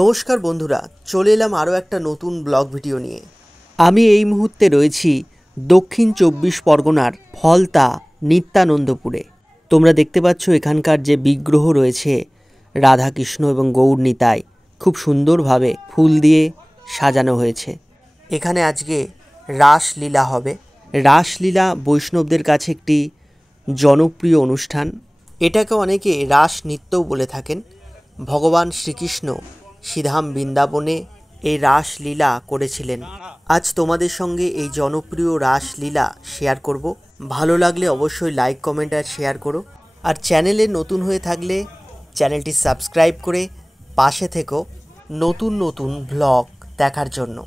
নমস্কার বন্ধুরা, চলে এলাম আরও একটা নতুন ব্লগ ভিডিও নিয়ে। আমি এই মুহূর্তে রয়েছি দক্ষিণ ২৪ পরগনার ফলতা নিত্যানন্দপুরে। তোমরা দেখতে পাচ্ছ এখানকার যে বিগ্রহ রয়েছে রাধাকৃষ্ণ এবং গৌর নিতাই, খুব সুন্দরভাবে ফুল দিয়ে সাজানো হয়েছে। এখানে আজকে রাসলীলা হবে। রাসলীলা বৈষ্ণবদের কাছে একটি জনপ্রিয় অনুষ্ঠান। এটাকে অনেকে রাস নৃত্যও বলে থাকেন। ভগবান শ্রীকৃষ্ণ শ্রীধাম বৃন্দাবনে এই রাসলীলা করেছিলেন। আজ তোমাদের সঙ্গে এই জনপ্রিয় রাসলীলা শেয়ার করব। ভালো লাগলে অবশ্যই লাইক, কমেন্ট আর শেয়ার করো। আর চ্যানেলে নতুন হয়ে থাকলে চ্যানেলটি সাবস্ক্রাইব করে পাশে থেকো নতুন নতুন ব্লগ দেখার জন্য।